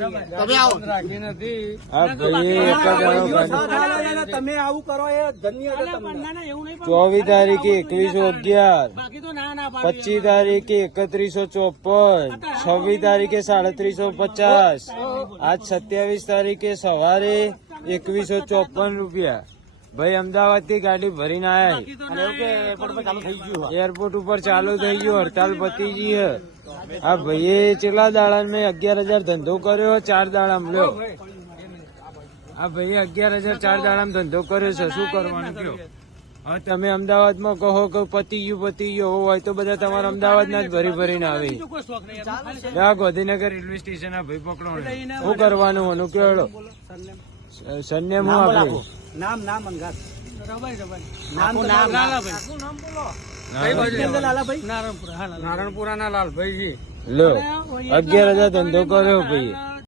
તમે આવો રાખી નથી. તમે આવું કરો એ ધન્ય 24 તારીખે 21/11, 25 તારીખે 3154, 26 તારીખે 3750, આજ 27 તારીખે સવારે 2154 રૂપિયા. ભાઈ અમદાવાદ થી ગાડી ભરીને આયા, એરપોર્ટ ઉપર ચાલુ થઈ ગયું, હડતાલ પતી ગઈ હે. આ ભાઈએ કેટલા દાડા મેં 11,000 ધંધો કર્યો, 4 દાડા લ્યો. આ ભાઈએ 11,000 4 દાડા ધંધો કર્યો છે, શું કરવાનું કયો? હા, તમે અમદાવાદમાં કહો કે પતી ગયું હોય તો બધા તમારા અમદાવાદ ના જ ભરીને આવે. ગાંધીનગર રેલવે સ્ટેશન આ ભાઈ પકડો, શું કરવાનું એનું કેળો સરનેમ હું આપે નામ અંગાત નારણપુરા ના લાલભાઈ. લો 11,000 ધંધો કર્યો ભાઈ.